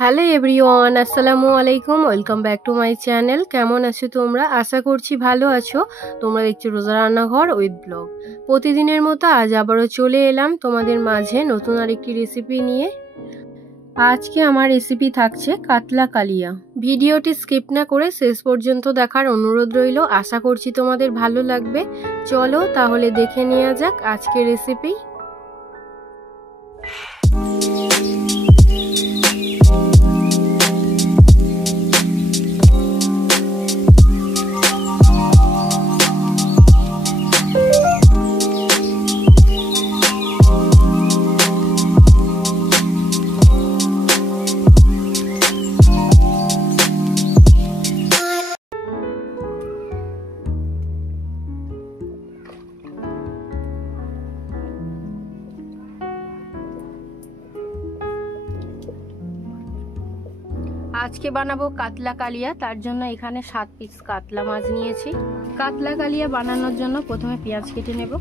Hello everyone, আসসালামু আলাইকুম। Welcome back to my channel. কেমন আছো তোমরা? আশা করছি ভালো আছো। তোমরা দেখছো রোজা রান্নাঘর উইথ ব্লগ। প্রতিদিনের মতো আজ আবারও চলে এলাম তোমাদের মাঝে নতুন আরেকটি রেসিপি নিয়ে। আজকে আমার রেসিপি থাকছে কাতলা কালিয়া। ভিডিওটি স্কিপ না করে শেষ পর্যন্ত দেখার অনুরোধ রইল। আশা করছি তোমাদের ভালো লাগবে। চলো তাহলে দেখে নেওয়া যাক আজকের রেসিপি। আজকে বানাবো কাতলা কালিয়া। তার জন্য এখানে 7 পিস কাতলা মাছ নিয়েছি। কাতলা কালিয়া বানানোর জন্য প্রথমে পেঁয়াজ কেটে নেব।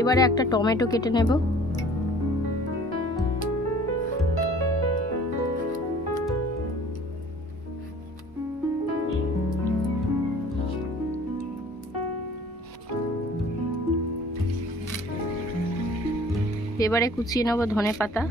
এবারে একটা টমেটো কেটে নেব। এবারে কুচিয়ে নেব ধনে পাতা।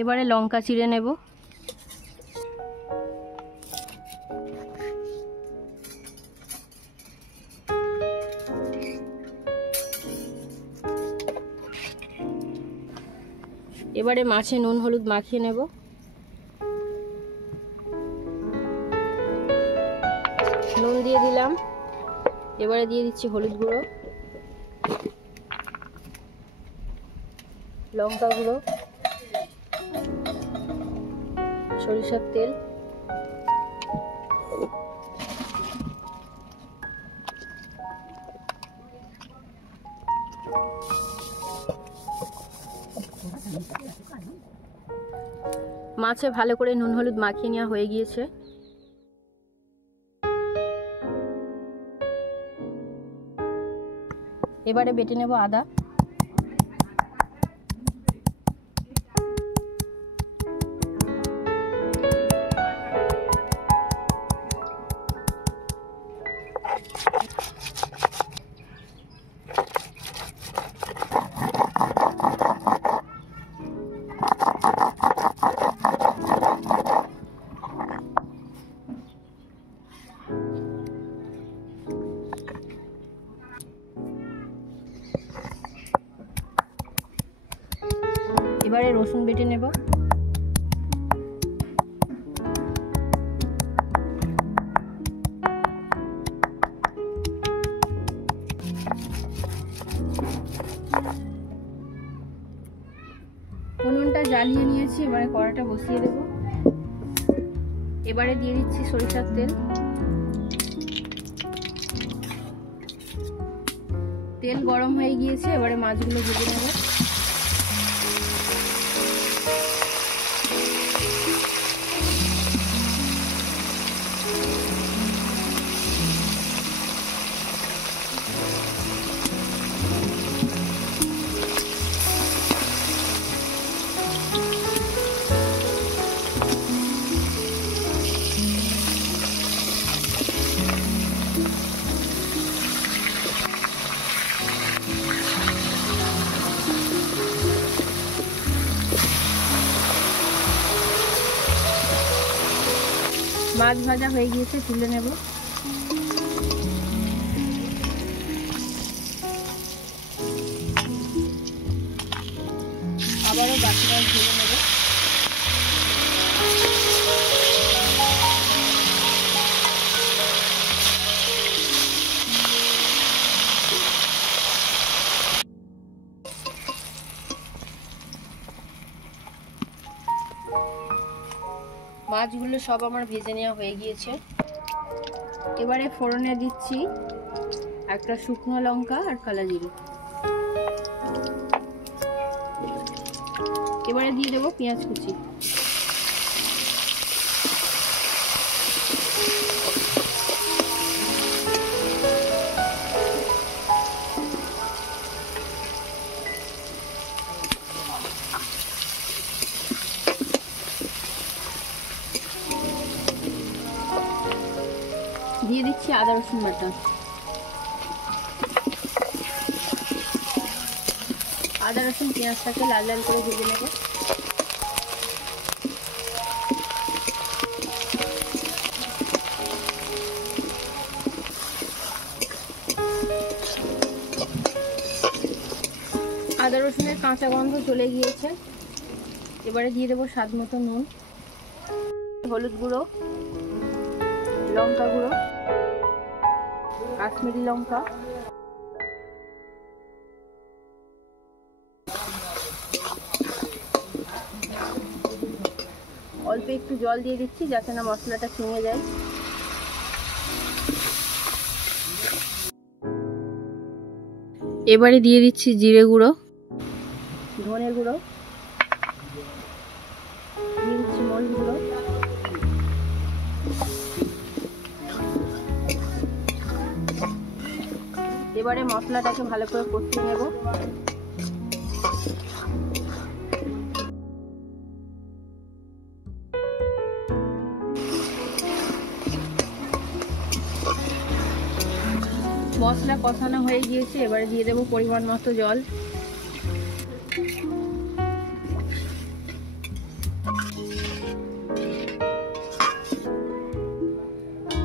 এবারে লঙ্কা চিড়ে নেব। এবারে মাছে নুন হলুদ মাখিয়ে নেব। নুন দিয়ে দিলাম। এবারে দিয়ে দিচ্ছি হলুদ গুঁড়ো, লঙ্কা গুঁড়ো, সরিষার তেল, মাছে ভালো করে নুন হলুদ মাখিয়ে নেওয়া হয়ে গিয়েছে। এবারে বেটে নেব আদা। এবারে রসুন বেটে নেব। উনুনটা জ্বালিয়ে নিয়েছি। এবারে কড়াটা বসিয়ে দেব। এবারে দিয়ে দিচ্ছি সরিষার তেল। তেল গরম হয়ে গিয়েছে। এবারে মাছগুলো ভেজে নেব। মাছ ভাজা হয়ে গিয়েছে, তুলে নেব। আবারও বাকি মাছ ভেজে নেব। মাছগুলো সব আমার ভেজে নেওয়া হয়ে গিয়েছে। এবারে ফোড়নে দিচ্ছি একটা শুকনো লঙ্কা আর কালো জিরে। এবারে দিয়ে দেবো পেঁয়াজ কুচি। দিয়ে দিচ্ছি আদা রসুন বাটা। আদা রসুন পেঁয়াজটাকে লাল লাল করে ভেজে নেব। আদা রসুনের কাঁচা গন্ধ চলে গিয়েছে। এবারে দিয়ে দেবো স্বাদ মতো নুন, হলুদ গুঁড়ো, লঙ্কা গুঁড়ো, কাশ্মীরি লঙ্কা, অল্প একটু জল দিয়ে দিচ্ছি যাতে না মশলাটা ছিঁড়ে যায়। এবারে দিয়ে দিচ্ছি জিরে গুঁড়ো, ধনে গুঁড়ো, দিয়ে দিচ্ছি মরিচ গুঁড়ো, এবারে মশলাটাকে ভালো করে কষিয়ে নেব। মশলা কষানো হয়ে গিয়েছে। এবারে দিয়ে দেবো পরিমাণ মতো জল।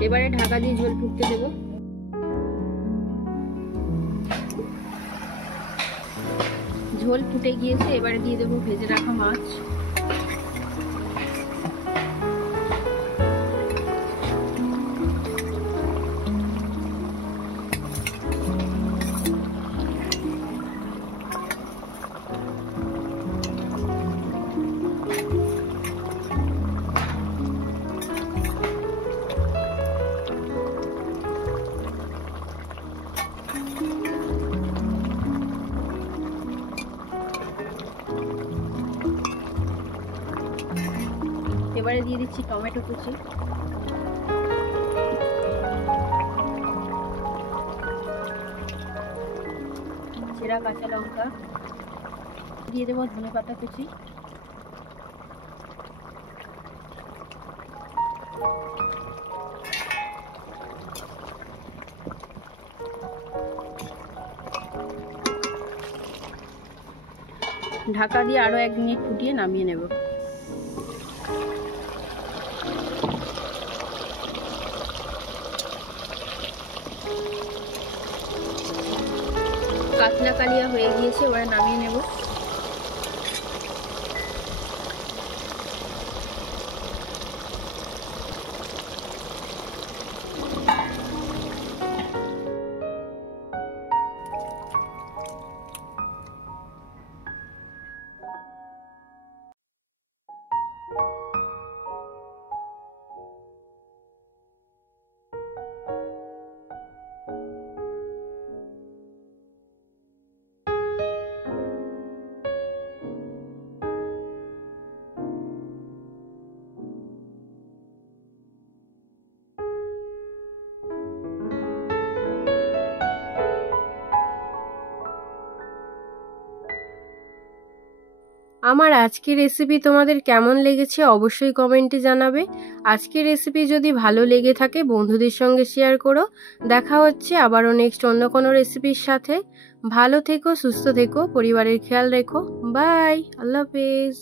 এবারে ঢাকা দিয়ে ঝোল ফুটতে দেব। ঝোল ফুটে গিয়েছে। এবারে দিয়ে দেবো ভেজে রাখা মাছ। এবারে দিয়ে দিচ্ছি টমেটো কুচি, চেরা কাঁচা লঙ্কা, দিয়ে দেবো ধনেপাতা কুচি, ঢাকা দিয়ে আরো 1 মিনিট ফুটিয়ে নামিয়ে নেব। কাতলা কালিয়া হয়ে গিয়েছে। এবারে নামিয়ে নেব। আমার আজকের রেসিপি তোমাদের কেমন লেগেছে অবশ্যই কমেন্টে জানাবে। আজকের রেসিপি যদি ভালো লেগে থাকে বন্ধুদের সঙ্গে শেয়ার করো। দেখা হচ্ছে আবারও নেক্সট অন্য কোনো রেসিপির সাথে। ভালো থেকো, সুস্থ থেকো, পরিবারের খেয়াল রেখো। বাই, আল্লাহ হাফেজ।